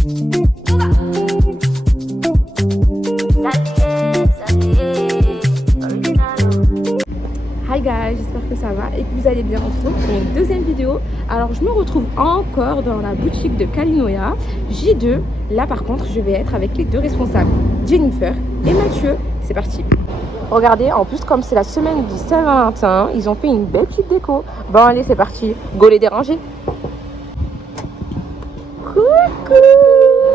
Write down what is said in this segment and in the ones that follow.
Hi guys, j'espère que ça va et que vous allez bien. On se retrouve pour une deuxième vidéo. Alors je me retrouve encore dans la boutique de Kalinoya J2. Là par contre je vais être avec les deux responsables, Jennifer et Mathieu. C'est parti. Regardez, en plus comme c'est la semaine du Saint-Valentin, ils ont fait une belle petite déco. Bon allez, c'est parti, go les déranger. Coucou,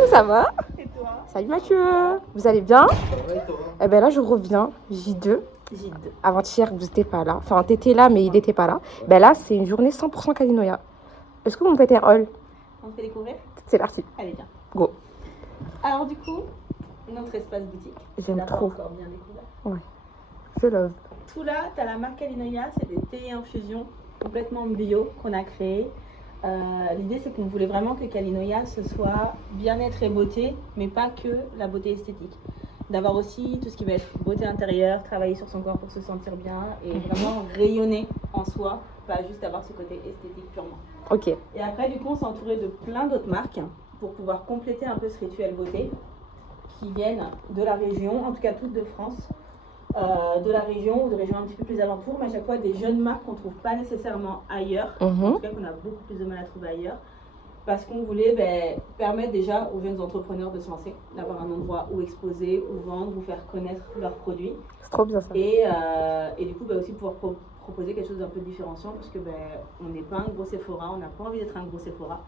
ça va? Et toi? Salut Mathieu, vous allez bien? Eh ben là je reviens, J2. Avant-hier, vous n'étiez pas là. Enfin, t'étais là, mais il n'était pas là. Ben là, c'est une journée 100% Kalinoya. Est-ce que vous me faites un haul? On te fait découvrir? C'est parti. Allez, viens. Go. Alors, du coup, notre espace boutique. J'aime Là, trop. encore bien découvert. Ouais. Je love. Tout là, tu as la marque Kalinoya. C'est des thés infusions complètement bio qu'on a créés. L'idée, c'est qu'on voulait vraiment que Kalinoya, ce soit bien-être et beauté, mais pas que la beauté esthétique. D'avoir aussi tout ce qui va être beauté intérieure, travailler sur son corps pour se sentir bien et vraiment rayonner en soi, pas juste avoir ce côté esthétique purement. Ok. Et après, du coup, on s'est entouré de plein d'autres marques pour pouvoir compléter un peu ce rituel beauté qui viennent de la région, en tout cas toutes de France, de la région ou de régions un petit peu plus alentours, mais à chaque fois des jeunes marques qu'on ne trouve pas nécessairement ailleurs, en tout cas qu'on a beaucoup plus de mal à trouver ailleurs. Parce qu'on voulait permettre déjà aux jeunes entrepreneurs de se lancer, d'avoir un endroit où exposer, où vendre, où faire connaître leurs produits. C'est trop bien ça. Et du coup, aussi pouvoir proposer quelque chose d'un peu différenciant, parce que on n'est pas un gros Sephora, on n'a pas envie d'être un gros Sephora.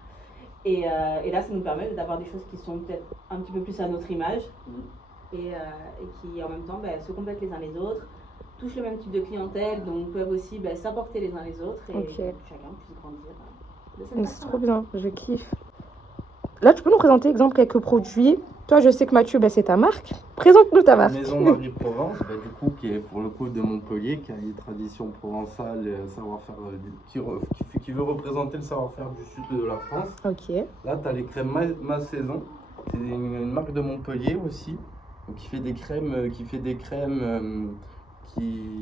Et là, ça nous permet d'avoir des choses qui sont peut-être un petit peu plus à notre image et qui en même temps se complètent les uns les autres, touchent le même type de clientèle, donc peuvent aussi s'apporter les uns les autres et que chacun puisse grandir. C'est trop bien, je kiffe. Là, tu peux nous présenter, exemple, quelques produits. Toi, je sais que Mathieu, c'est ta marque. Présente-nous ta marque. Maison Marie-Provence, du coup, qui est pour le coup de Montpellier, qui a une tradition provençale, savoir-faire, qui veut représenter le savoir-faire du sud de la France. Ok. Là, tu as les crèmes Ma Saison. C'est une marque de Montpellier aussi, donc qui fait des crèmes,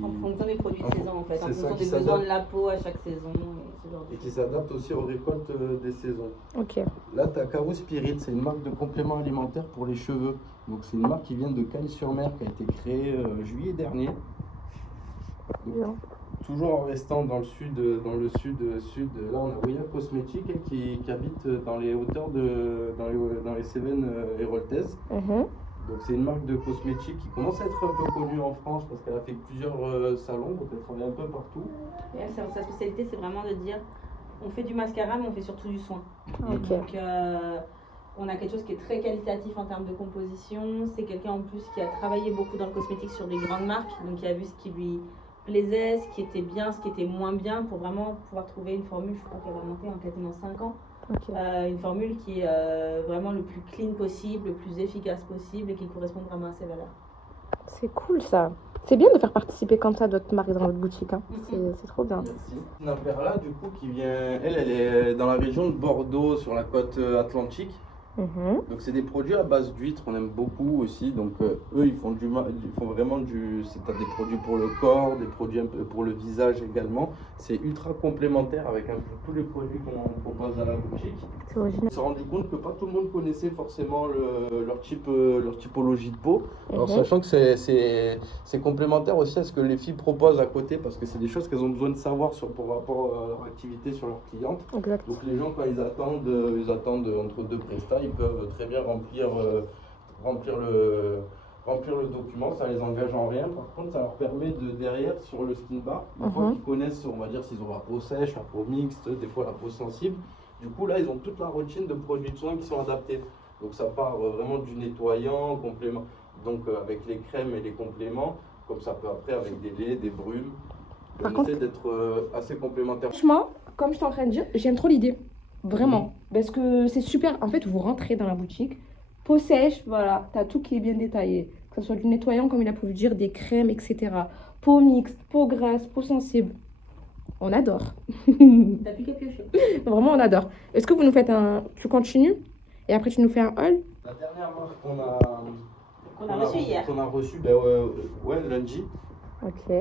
en fonction des produits de saison en fait, en fonction des s'adapte. besoins de la peau à chaque saison et qui s'adapte aussi aux récoltes des saisons. Ok. Là, tu as Caro Spirit, c'est une marque de compléments alimentaires pour les cheveux. Donc c'est une marque qui vient de Cagnes-sur-Mer, qui a été créée juillet dernier. Donc, toujours en restant dans le sud, là on a Ouya Cosmétique qui habite dans les hauteurs dans les Cévennes héroltaises. Donc c'est une marque de cosmétiques qui commence à être un peu connue en France parce qu'elle a fait plusieurs salons, donc elle travaille un peu partout. Et elle, sa spécialité, c'est vraiment de dire on fait du mascara, mais on fait surtout du soin. Ok. Donc on a quelque chose qui est très qualitatif en termes de composition. C'est quelqu'un en plus qui a travaillé beaucoup dans le cosmétique sur des grandes marques, donc il a vu ce qui lui plaisait, ce qui était bien, ce qui était moins bien, pour vraiment pouvoir trouver une formule. Je crois qu'elle va monter en quasiment 5 ans. Okay. Une formule qui est vraiment le plus clean possible, le plus efficace possible et qui correspond vraiment à ses valeurs. C'est cool ça. C'est bien de faire participer comme ça d'autres marques dans votre boutique. Hein. C'est trop bien. Merci. Naperla, du coup, qui vient, elle est dans la région de Bordeaux, sur la côte atlantique. Donc c'est des produits à base d'huîtres, on aime beaucoup aussi. Donc eux, ils font vraiment t'as des produits pour le corps, des produits un peu pour le visage également. C'est ultra complémentaire avec un peu tous les produits qu'on propose à la boutique. C'est original. On s'est rendu compte que pas tout le monde connaissait forcément leur typologie de peau. Alors sachant que c'est complémentaire aussi à ce que les filles proposent à côté, parce que c'est des choses qu'elles ont besoin de savoir par rapport à leur activité sur leurs clientes. Exact. Donc les gens, quand ils attendent entre deux prestats, ils peuvent très bien remplir le document, ça les engage en rien. Par contre, ça leur permet derrière, sur le skin bar, une fois qu'ils connaissent, on va dire, s'ils ont la peau sèche, la peau mixte, des fois la peau sensible, du coup là, ils ont toute la routine de produits de soins qui sont adaptés. Donc ça part vraiment du nettoyant, complément, donc avec les crèmes et les compléments, comme ça peut après avec des laits, des brumes. On essaie d'être assez complémentaire. Franchement, comme je suis en train de dire, j'aime trop l'idée. Vraiment. Parce que c'est super. En fait, vous rentrez dans la boutique, peau sèche, voilà, t'as tout qui est bien détaillé. Que ce soit du nettoyant, comme il a pu dire, des crèmes, etc. Peau mixte, peau grasse, peau sensible. On adore. T'as plus qu'à piocher. Vraiment, on adore. Est-ce que vous nous faites un... Tu continues et après tu nous fais un haul? La dernière marque qu'on a reçue lundi. Ok.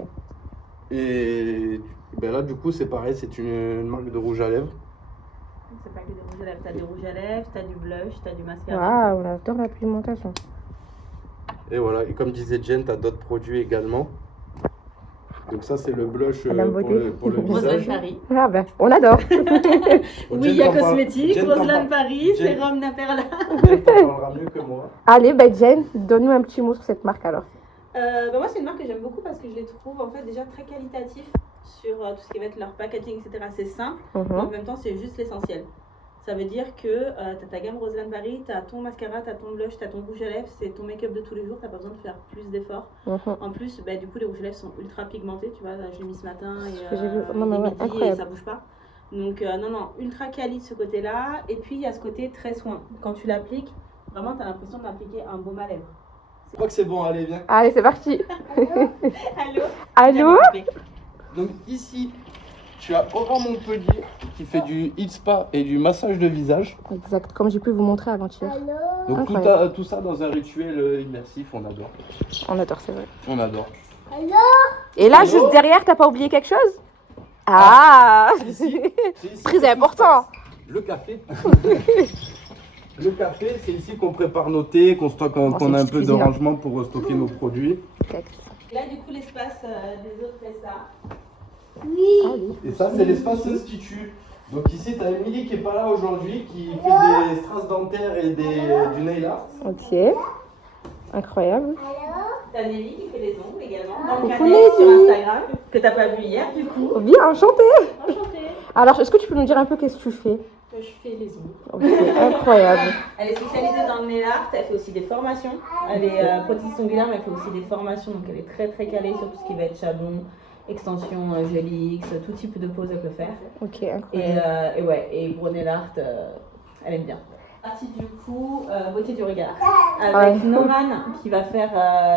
Et là, du coup, c'est pareil, c'est une marque de rouge à lèvres. c'est pas que des rouges à lèvres. T'as des rouges à lèvres, t'as du blush, t'as du mascara. Waouh, on adore la pigmentation. Et voilà, et comme disait Jen, tu as d'autres produits également. Donc ça, c'est le blush Madame pour Beauté. pour le Roselaine visage. Paris. Ah ben, on adore. Bon, Oui, il Jen y a t'en parle- cosmétique, Jen t'en Roselaine parle- Paris, Jen- sérum Naperla. Jen t'en parlera mieux que moi. Allez, ben Jen, donne-nous un petit mot sur cette marque alors. Moi, c'est une marque que j'aime beaucoup parce que je les trouve en fait déjà très qualitatifs sur tout ce qui va être leur packaging, etc. C'est simple, mais en même temps, c'est juste l'essentiel. Ça veut dire que tu as ta gamme Roselaine Paris, tu as ton mascara, tu as ton blush, tu as ton rouge à lèvres, c'est ton make-up de tous les jours, tu n'as pas besoin de faire plus d'efforts. En plus, du coup, les rouges à lèvres sont ultra pigmentés, tu vois, là, je l'ai mis ce matin et, J'ai vu. Non, il mais est ouais, midi et incroyable. ça bouge pas. Donc, non, ultra quali de ce côté-là. Et puis, il y a ce côté très soin. Quand tu l'appliques, vraiment, tu as l'impression d'appliquer un baume à lèvres. Je crois que c'est bon, allez, viens. Allez, c'est parti. Allô? Allô? Donc ici, tu as Aura Montpellier qui fait du heat spa et du massage de visage. Exact, comme j'ai pu vous montrer avant-hier. Donc Incroyable. tout ça dans un rituel immersif, on adore. On adore, c'est vrai. On adore. Et là, Allô? juste derrière, t'as pas oublié quelque chose? Ah, Ici, c'est ici très que tout important. se passe. Le café. Le café, c'est ici qu'on prépare nos thés, qu'on stocke, c'est qu'on a un une peu de cuisine. rangement pour stocker nos produits. Là, du coup, l'espace des autres fait ça. Allez. Et ça, c'est l'espace institut. Donc ici, tu as Émilie qui est pas là aujourd'hui, qui fait des strass dentaires et du nail art. Ok. Incroyable. T'as Nelly qui fait les ongles également. Dans le Coucou canal sur Nelly. Instagram, que t'as pas vu hier, du coup. Oh, bien, enchantée. Enchantée. Alors, est-ce que tu peux nous dire un peu qu'est-ce que tu fais? Je fais les ongles. Ok, incroyable. Elle est spécialisée dans le nail art, elle fait aussi des formations. Elle est prothésiste ongulaire, mais elle fait aussi des formations, donc elle est très très calée sur tout ce qui va être chabon, extension, gel X, tout type de pose elle peut faire. Ok, Et, incroyable. et gros nail art, elle aime bien. Partie du coup, beauté du regard. Avec Noman qui va faire,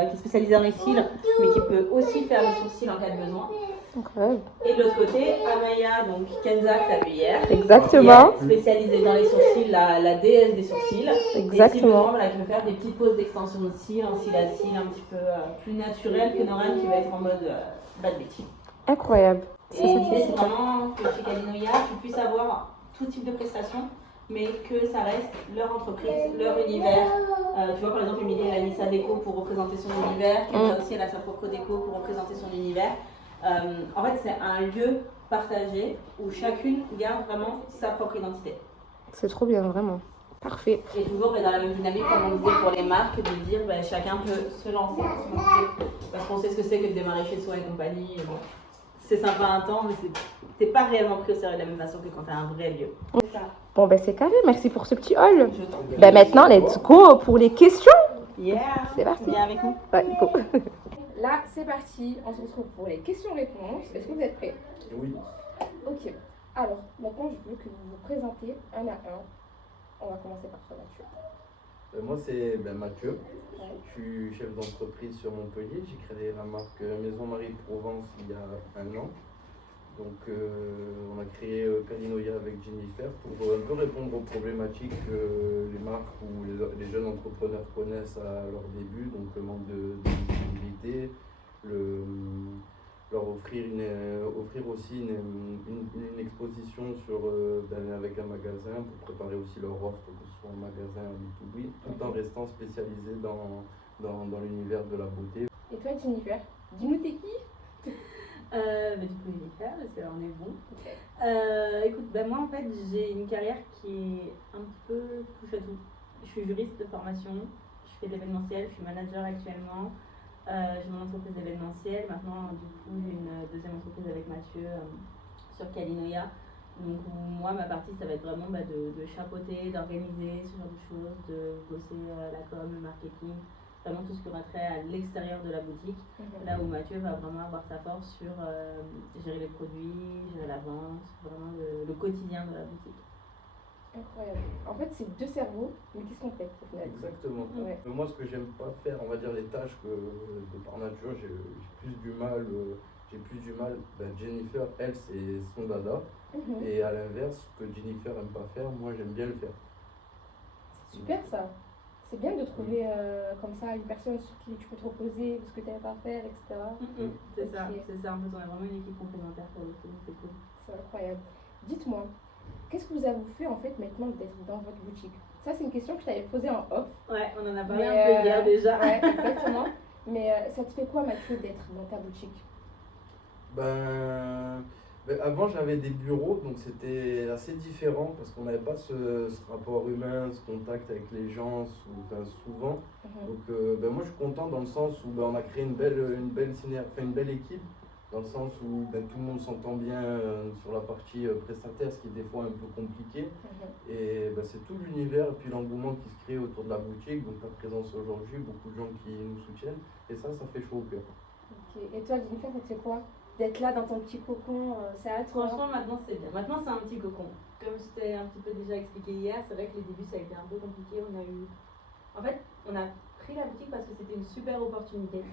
qui est spécialisée dans les cils, mais qui peut aussi faire le sourcil en cas de besoin. Incroyable. Et de l'autre côté, Amaya, donc Kenza que t'as vu hier. Exactement. Qui est spécialisée dans les sourcils, la déesse des sourcils. Exactement. Et voilà, qui veut faire des petites poses d'extension de cils, en cils à cils, un petit peu plus naturel que Noran qui va être en mode bad bitch. Incroyable. Et l'idée c'est vraiment que chez Kalinoya, tu puisses avoir tout type de prestations, mais que ça reste leur entreprise, leur univers. Tu vois par exemple Emilie elle a mis sa déco pour représenter son univers, Kenza aussi elle a sa propre déco pour représenter son univers. En fait c'est un lieu partagé où chacune garde vraiment sa propre identité. C'est trop bien, vraiment. Parfait. Et toujours dans la même dynamique comme on disait pour les marques, de dire chacun peut se lancer dans son activité. Parce qu'on sait ce que c'est que de démarrer chez soi et compagnie. Et bon, c'est sympa un temps, mais t'es pas réellement pris au sérieux de la même façon que quand t'as un vrai lieu. C'est ça. Bon, ben c'est carré. Merci pour ce petit haul. Je t'en prie. Ben maintenant, let's go pour les questions. Yeah. C'est parti. Viens avec nous. Ouais, go. Là, c'est parti. On se retrouve pour les questions-réponses. Est-ce que vous êtes prêts? Oui. Ok. Alors, maintenant, je veux que vous vous présentez un à un. On va commencer par toi, Mathieu. Moi, c'est Mathieu. Ouais. Je suis chef d'entreprise sur Montpellier. J'ai créé la marque Maison Marie-Provence il y a 1 an. Donc, on a créé Kalinoya avec Jennifer pour un peu répondre aux problématiques que les marques ou les jeunes entrepreneurs connaissent à leur début. Donc, le manque de visibilité, leur offrir aussi une exposition avec un magasin pour préparer aussi leur offre, que ce soit en magasin ou B2B, tout en restant spécialisé dans l'univers de la beauté. Et toi, Jennifer, dis-nous t'es qui? Du coup, Jennifer, parce que là on est bon. Écoute, moi en fait, j'ai une carrière qui est un petit peu touche à tout. Je suis juriste de formation, je fais de l'événementiel, je suis manager actuellement. J'ai mon entreprise d'événementiel. Maintenant, du coup, j'ai une deuxième entreprise avec Mathieu sur Kalinoya. Donc, moi, ma partie, ça va être vraiment de chapeauter, d'organiser ce genre de choses, de bosser la com, le marketing, vraiment tout ce qui aura trait à l'extérieur de la boutique. Là où Mathieu va vraiment avoir sa force sur gérer les produits, gérer la vente, vraiment le quotidien de la boutique. Incroyable. En fait, c'est 2 cerveaux, mais qui se complètent au final. Exactement. Ouais. Moi, ce que j'aime pas faire, on va dire les tâches que de par nature, j'ai plus du mal. Jennifer, elle, c'est son dada. Et à l'inverse, ce que Jennifer aime pas faire, moi, j'aime bien le faire. Super ça. C'est bien de trouver comme ça une personne sur qui tu peux te reposer, ce que tu n'aimes pas faire, etc. C'est ça, Ok. c'est ça. En fait, on a vraiment une équipe complémentaire pour le coup, c'est cool. C'est incroyable. Dites-moi, Qu'est-ce que vous avez fait en fait maintenant d'être dans votre boutique? Ça, c'est une question que je t'avais posée en off. Ouais, on en a parlé Mais, un peu hier déjà. Ouais, exactement. Mais ça te fait quoi, Mathieu, d'être dans ta boutique? Avant j'avais des bureaux, donc c'était assez différent parce qu'on n'avait pas ce rapport humain, ce contact avec les gens souvent. Donc moi je suis content dans le sens où on a créé une belle équipe, dans le sens où tout le monde s'entend bien sur la partie prestataire, ce qui est des fois un peu compliqué. Et c'est tout l'univers et puis l'engouement qui se crée autour de la boutique, donc ta présence aujourd'hui, beaucoup de gens qui nous soutiennent, et ça fait chaud au cœur. Ok. Et toi, Jennifer, ça te fait quoi d'être là dans ton petit cocon? C'est à toi? Franchement, maintenant c'est bien. Maintenant c'est un petit cocon. Comme je t'ai un petit peu déjà expliqué hier, c'est vrai que les débuts ça a été un peu compliqué. En fait, on a pris la boutique parce que c'était une super opportunité.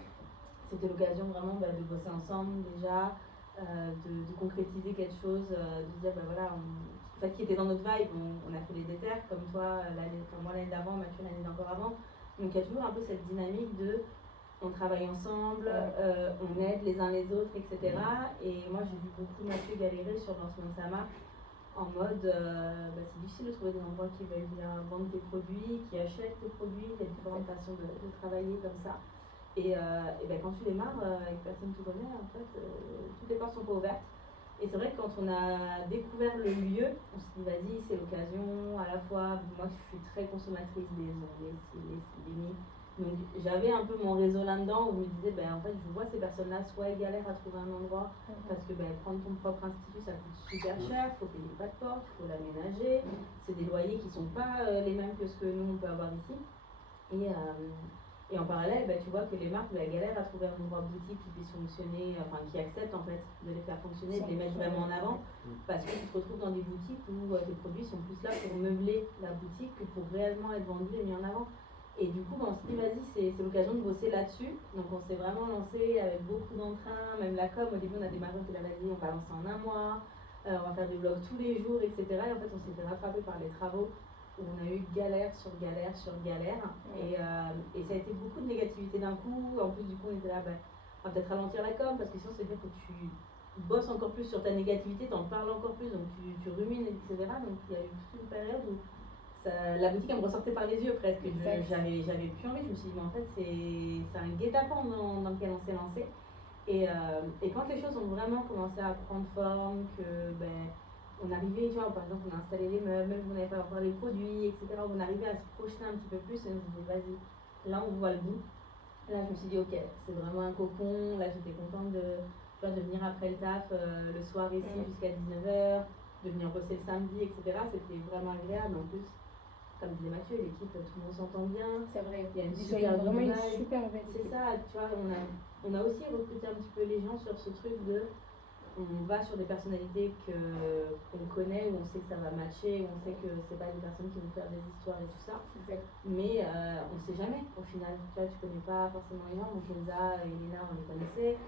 C'était l'occasion vraiment de bosser ensemble déjà, de concrétiser quelque chose, de se dire voilà, en fait, qui était dans notre vibe. On a fait les déterres comme toi, moi l'année d'avant, Mathieu l'année d'encore avant. Donc il y a toujours un peu cette dynamique de on travaille ensemble, on aide les uns les autres, etc. Et moi j'ai vu beaucoup Mathieu galérer sur le lancement de sa marque en mode c'est difficile de trouver des endroits qui veulent bien vendre tes produits, qui achètent tes produits, il y a différentes façons de travailler comme ça. Et quand tu démarres avec personne qui te connaît, en fait, toutes les portes sont pas ouvertes. Et c'est vrai que quand on a découvert le lieu, on s'est dit vas-y, c'est l'occasion, à la fois, moi je suis très consommatrice des ongles, des mi. Donc j'avais un peu mon réseau là-dedans où je me disais, en fait, je vois ces personnes-là, soit elles galèrent à trouver un endroit, parce que prendre ton propre institut, ça coûte super cher, il faut payer pas de porte, il faut l'aménager, c'est des loyers qui sont pas les mêmes que ce que nous on peut avoir ici. Et en parallèle, tu vois que les marques galèrent à trouver un endroit boutique qui puisse fonctionner, enfin qui accepte en fait de les faire fonctionner, de les mettre vraiment en avant, parce que tu te retrouves dans des boutiques où tes produits sont plus là pour meubler la boutique que pour réellement être vendus et mis en avant. Et du coup, on s'est dit, vas-y, c'est l'occasion de bosser là-dessus. Donc, on s'est vraiment lancé avec beaucoup d'entrain, même la com. Au début, on a démarré, on était là, vas-y, on va lancer en un mois, on va faire des vlogs tous les jours, etc. Et en fait, on s'est fait rattraper par les travaux où on a eu galère sur galère sur galère. Et ça a été beaucoup de négativité d'un coup. En plus, du coup, on était là, on va peut-être ralentir la com parce que sinon, c'est-à-dire que tu bosses encore plus sur ta négativité, t'en parles encore plus, donc tu rumines, etc. Donc, il y a eu toute une période où la boutique elle me ressortait par les yeux presque. J'avais plus envie. Je me suis dit, mais en fait, c'est un guet-apens dans lequel on s'est lancé. Et quand les choses ont vraiment commencé à prendre forme, que on arrivait, tu vois, par exemple, on a installé les meubles, même si on n'avait pas encore les produits, etc. On arrivait à se projeter un petit peu plus et on se disait, vas-y, là on voit le bout. Là, je me suis dit, ok, c'est vraiment un cocon. Là, j'étais contente de venir après le taf le soir ici jusqu'à 19h, de venir bosser le samedi, etc. C'était vraiment agréable. En plus, comme disait Mathieu, l'équipe, tout le monde s'entend bien. C'est vrai, il y a une vraiment une super belle équipe. C'est ça, tu vois, on a aussi recruté un petit peu les gens sur ce truc de on va sur des personnalités qu'on connaît, où on sait que ça va matcher, où on sait que c'est pas des personnes qui vont faire des histoires et tout ça. Exact. Mais on sait jamais au final. Tu vois, tu connais pas forcément les gens. Donc Elsa et Elena, on les connaissait.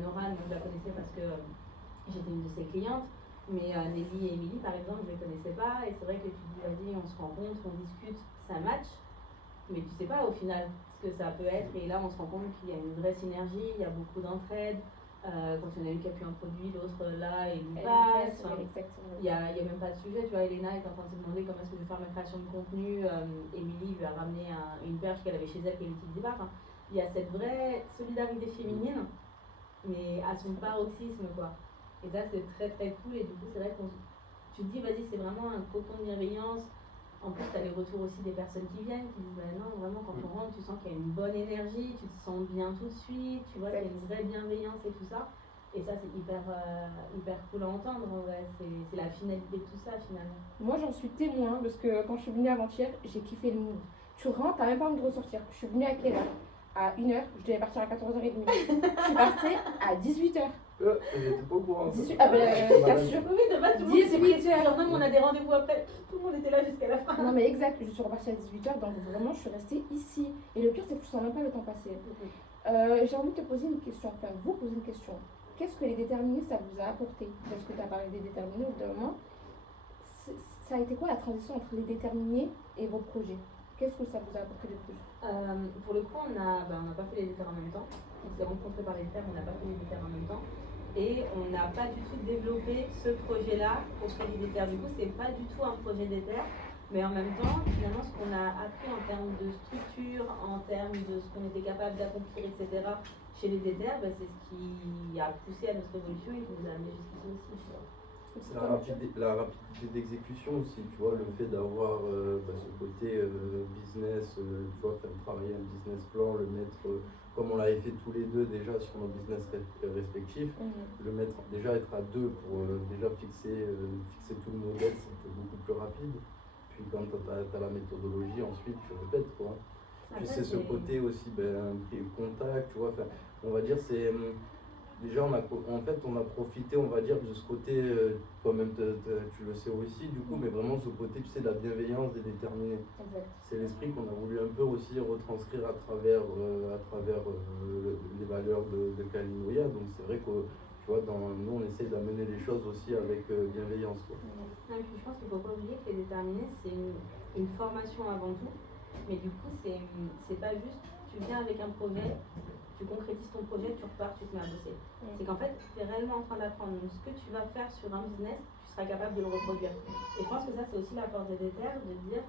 Nora, moi, je la connaissais parce que j'étais une de ses clientes. Mais Nelly et Émilie, par exemple, je ne les connaissais pas. Et c'est vrai que tu dis, vas-y, on se rencontre, on discute, ça match. Mais tu sais pas au final ce que ça peut être. Et là, on se rend compte qu'il y a une vraie synergie, il y a beaucoup d'entraide. Quand il y en a une qui appuie un produit, l'autre là, il lui passe. Il n'y a même pas de sujet. Tu vois, Elena est en train de se demander comment est-ce que je vais faire ma création de contenu. Émilie lui a ramené une perche qu'elle avait chez elle qu'elle n'utilisait pas. Enfin, il y a cette vraie solidarité féminine, mais à son paroxysme, quoi. Et ça, c'est très très cool. Et du coup, c'est vrai que tu te dis, vas-y, c'est vraiment un cocon de bienveillance. En plus, tu as les retours aussi des personnes qui viennent, qui disent, non, vraiment, quand on rentre, tu sens qu'il y a une bonne énergie, tu te sens bien tout de suite, tu vois qu'il y a une vraie bienveillance et tout ça. Et ça, c'est hyper cool à entendre. Ouais. C'est la finalité de tout ça, finalement. Moi, j'en suis témoin, parce que quand je suis venue avant-hier, j'ai kiffé le mood. Tu rentres, t'as même pas envie de ressortir. Je suis venue à quelle heure? À 1h, je devais partir à 14h30. Je suis partie à 18h. J'étais pas au courant. Ah je t'assure. Oui, de base, tout le monde était prêt. Même on a des rendez-vous après. Tout le monde était là jusqu'à la fin. Non, mais exact. Je suis repartie à 18h, donc vraiment, je suis restée ici. Et le pire, c'est que je sens même pas le temps passer. J'ai envie de te poser une question. Enfin, vous poser une question. Qu'est-ce que les déterminés, ça vous a apporté? Parce que tu as parlé des déterminés, évidemment. Ça a été quoi la transition entre les déterminés et vos projets? Qu'est-ce que ça vous a apporté de plus? Pour le coup, on n'a pas fait les déterres en même temps. On s'est rencontrés par les déterres, on n'a pas fait les déterres en même temps. Et on n'a pas du tout développé ce projet-là auprès d'Idéter. Du coup, c'est pas du tout un projet d'Idéter, mais en même temps, finalement, ce qu'on a appris en termes de structure, en termes de ce qu'on était capable d'accomplir, etc., chez les Idéter, bah, c'est ce qui a poussé à notre évolution et qui nous a amené jusqu'ici aussi. C'est la rapidité d'exécution aussi, tu vois, le fait d'avoir ce côté business, tu vois, faire travailler un business plan, le mettre, comme on l'avait fait tous les deux déjà sur nos business respectifs, le mettre, déjà être à deux pour déjà fixer tout le modèle, c'était beaucoup plus rapide. Puis quand tu as la méthodologie, ensuite tu répètes, quoi. Puis c'est ce côté aussi, contact, tu vois, on va dire, c'est... Déjà, on a profité, on va dire, de ce côté, toi-même tu le sais aussi, du coup, mais vraiment ce côté, tu sais, de la bienveillance des déterminés. C'est l'esprit qu'on a voulu un peu aussi retranscrire à travers les valeurs de Kalinoya. Donc c'est vrai que, tu vois, nous, on essaie d'amener les choses aussi avec bienveillance, quoi. Et puis, je pense qu'il ne faut pas oublier que les déterminés, c'est une formation avant tout, mais du coup, c'est pas juste, tu viens avec un projet, tu concrétises ton projet, tu repars, tu te mets à bosser. C'est qu'en fait, tu es réellement en train d'apprendre. Donc, ce que tu vas faire sur un business, tu seras capable de le reproduire. Et je pense que ça, c'est aussi la force des Idéter, de dire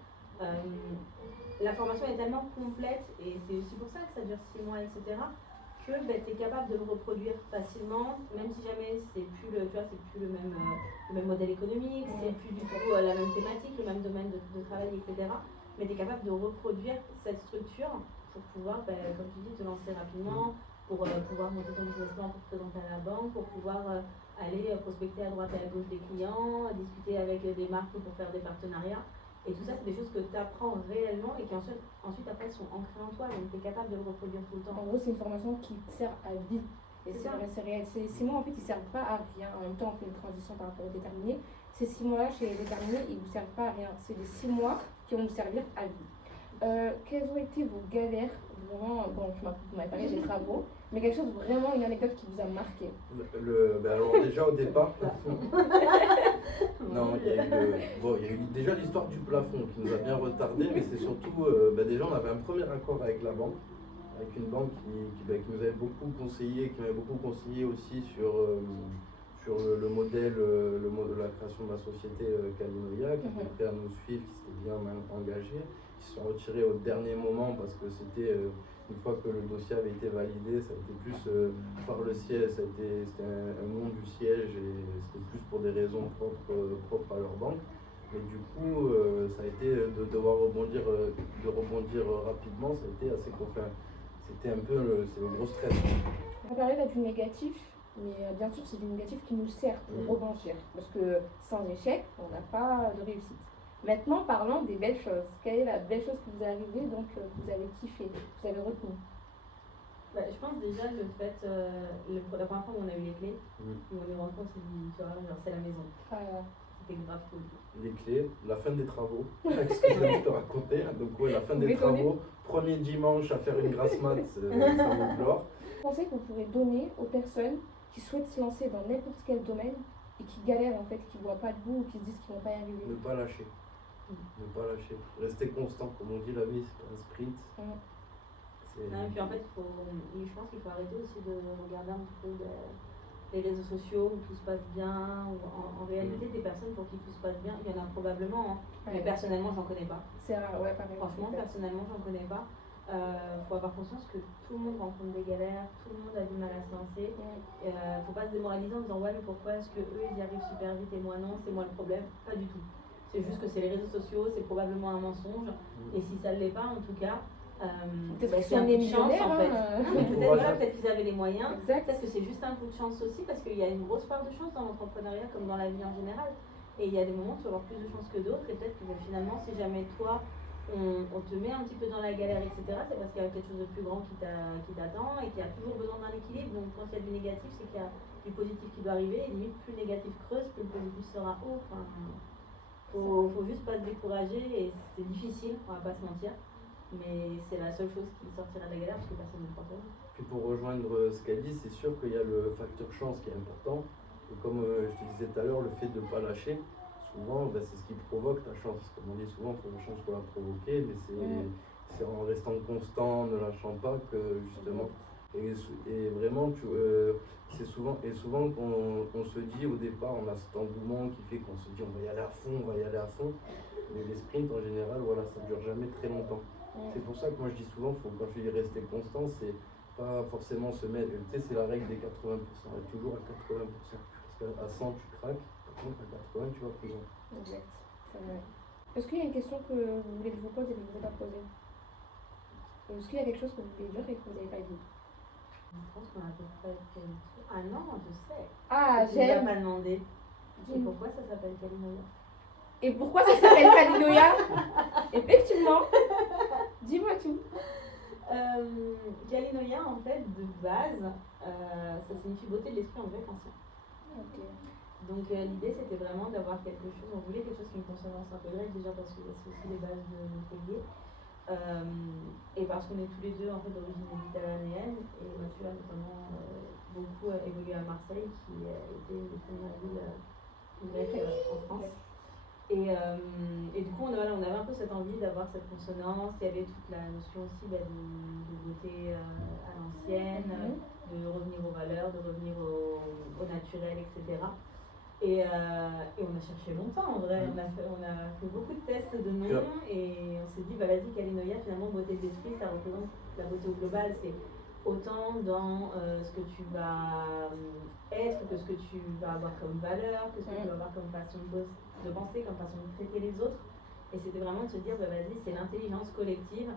la formation est tellement complète, et c'est aussi pour ça que ça dure 6 mois, etc., que tu es capable de le reproduire facilement, même si jamais c'est plus le même modèle économique, c'est plus du tout la même thématique, le même domaine de travail, etc. Mais tu es capable de reproduire cette structure pour pouvoir, comme tu dis, te lancer rapidement, pour pouvoir monter ton business plan pour te présenter à la banque, pour pouvoir aller prospecter à droite et à gauche des clients, discuter avec des marques pour faire des partenariats. Et tout ça, c'est des choses que tu apprends réellement et qui ensuite après sont ancrées en toi, donc tu es capable de le reproduire tout le temps. En gros, c'est une formation qui te sert à vie. Et c'est vrai, c'est réel. Ces 6 mois, en fait, ils ne servent pas à rien. En même temps, on fait une transition par rapport aux déterminés. Ces 6 mois-là, chez les déterminés, ils ne vous servent pas à rien. C'est des 6 mois qui vont vous servir à vie. Quelles ont été vos galères? Vraiment, bon, vous m'avez parlé des travaux, mais quelque chose vraiment, une anecdote qui vous a marqué? Alors déjà au départ, non, il y a eu déjà l'histoire du plafond qui nous a bien retardé, mais c'est surtout, déjà on avait un premier accord avec la banque, avec une banque qui nous avait beaucoup conseillé, qui m'avait beaucoup conseillé aussi sur le modèle de la création de la société Kalinoya, qui était prêt à nous suivre, qui s'était bien engagé, qui se sont retirés au dernier moment parce que c'était, une fois que le dossier avait été validé, ça a été plus par le siège, c'était un nom du siège et c'était plus pour des raisons propres à leur banque. Mais du coup, ça a été de devoir rebondir rapidement, ça a été assez confin. C'était un peu le gros stress. On va parler du négatif. Mais bien sûr, c'est du négatif qui nous sert pour rebondir. Parce que sans échec, on n'a pas de réussite. Maintenant, parlons des belles choses. Quelle est la belle chose qui vous est arrivée, donc que vous avez kiffé, que vous avez retenu? Je pense déjà le fait, la première fois où on a eu les clés, où on est rendu compte que c'est la maison. C'était grave cool. Les clés, la fin des travaux, ce que je viens de te raconter. Donc ouais, la fin des travaux, premier dimanche à faire une grasse mat, ça me glore. Conseil que vous pourrez donner aux personnes qui souhaitent se lancer dans n'importe quel domaine et qui galèrent en fait, qui ne voient pas de bout ou qui se disent qu'ils ne vont pas y arriver? Ne pas lâcher. Ne pas lâcher. Rester constant. Comme on dit, la vie, c'est pas un sprint. Et puis en fait, je pense qu'il faut arrêter aussi de regarder un petit peu les réseaux sociaux où tout se passe bien. Où en réalité, des personnes pour qui tout se passe bien, il y en a probablement. Mais personnellement, j'en connais pas. C'est rare, ouais, pareil. Franchement, personnellement, j'en connais pas. Faut avoir conscience que tout le monde rencontre des galères, tout le monde a du mal à se lancer. Faut pas se démoraliser en disant ouais, mais pourquoi est-ce que eux ils y arrivent super vite et moi non, c'est moi le problème? Pas du tout. C'est juste que c'est les réseaux sociaux, c'est probablement un mensonge. Et si ça ne l'est pas, en tout cas, c'est un coup de chance en fait. Peut-être qu'ils avaient les moyens. Peut-être que c'est juste un coup de chance aussi parce qu'il y a une grosse part de chance dans l'entrepreneuriat comme dans la vie en général. Et il y a des moments où tu vas avoir plus de chance que d'autres. Et peut-être que finalement, si jamais toi, on te met un petit peu dans la galère, etc., c'est parce qu'il y a quelque chose de plus grand qui t'attend et qu'il y a toujours besoin d'un équilibre. Donc quand il y a du négatif, c'est qu'il y a du positif qui doit arriver. Et limite, plus le négatif creuse, plus le positif sera haut. Faut juste pas se décourager et c'est difficile, on va pas se mentir. Mais c'est la seule chose qui sortira de la galère parce que personne ne croit pas. Puis pour rejoindre ce qu'elle dit, c'est sûr qu'il y a le facteur chance qui est important. Et comme je te disais tout à l'heure, le fait de ne pas lâcher, souvent c'est ce qui provoque la chance. Comme on dit souvent, la chance faut la provoquer, mais c'est en restant constant, ne lâchant pas que justement. Et vraiment, c'est souvent, on se dit au départ, on a cet engouement qui fait qu'on se dit on va y aller à fond, on va y aller à fond. Mais les sprints en général, voilà, ça ne dure jamais très longtemps. C'est pour ça que moi je dis souvent, quand je dis rester constant, c'est pas forcément se mettre, tu sais, c'est la règle des 80%, être toujours à 80%. Parce qu'à 100 tu craques, par contre à 80 tu vas plus loin. Exact, c'est vrai. Est-ce qu'il y a une question que vous voulez que je vous pose et que je ne vous ai pas posée? Est-ce qu'il y a quelque chose que vous voulez dire et que vous n'avez pas dit? Je pense qu'on a à peu près fait. Ah non, je sais. Ah, Tu m'as j'aime. pas demandé. Et pourquoi ça s'appelle Kalinoya? Et pourquoi ça s'appelle Kalinoya? Effectivement. Dis-moi tout. Kalinoya, en fait, de base, ça signifie beauté de l'esprit en grec ancien. Ok. Donc l'idée c'était vraiment d'avoir quelque chose, on voulait quelque chose qui ait une consonance un peu grecque déjà parce que c'est aussi les bases de Montpellier. Et parce qu'on est tous les deux en fait d'origine méditerranéenne et Mathieu a notamment beaucoup évolué à Marseille qui était une des premières villes grecques en France. Et du coup on avait un peu cette envie d'avoir cette consonance, il y avait toute la notion aussi de beauté à l'ancienne, de revenir aux valeurs, de revenir au naturel, etc. Et on a cherché longtemps en vrai, on a fait beaucoup de tests de noms et on s'est dit bah vas-y Kalinoya, finalement beauté de l'esprit ça représente la beauté au global, c'est autant dans ce que tu vas être que ce que tu vas avoir comme valeur, que ce que tu vas avoir comme façon de penser, comme façon de traiter les autres. Et c'était vraiment de se dire bah vas-y c'est l'intelligence collective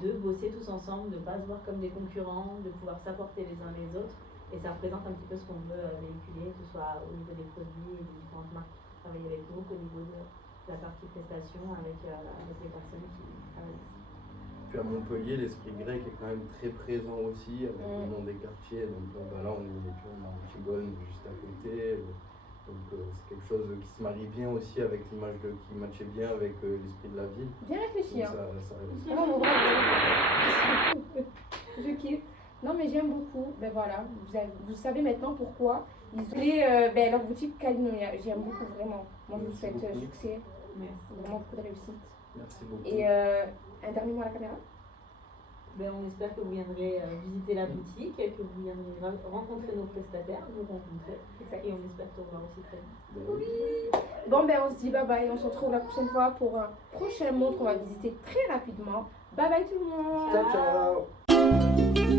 de bosser tous ensemble, de ne pas se voir comme des concurrents, de pouvoir s'apporter les uns les autres. Et ça représente un petit peu ce qu'on veut véhiculer, que ce soit au niveau des produits et des différentes marques qui travaillent avec nous, qu'au niveau de la partie prestation avec les personnes qui travaillent ici. Puis à Montpellier, l'esprit grec est quand même très présent aussi avec le nom des quartiers. Donc là, on a Antigone juste à côté. Donc c'est quelque chose qui se marie bien aussi avec l'image qui matchait bien avec l'esprit de la ville. Bien réfléchi. Hein. Ça Je kiffe. Non mais j'aime beaucoup, ben voilà, vous savez maintenant pourquoi ils ont leur boutique Kalinoya. J'aime beaucoup vraiment. Moi je vous souhaite succès, vraiment beaucoup de réussite. Merci beaucoup. Et un dernier mot à la caméra? Ben, on espère que vous viendrez visiter la boutique, que vous viendrez rencontrer nos prestataires, nous rencontrer. Et on espère te revoir aussi très vite. Oui. Bon ben on se dit bye bye, on se retrouve la prochaine fois pour un prochain monde qu'on va visiter très rapidement. Bye bye tout le monde. Ciao ciao.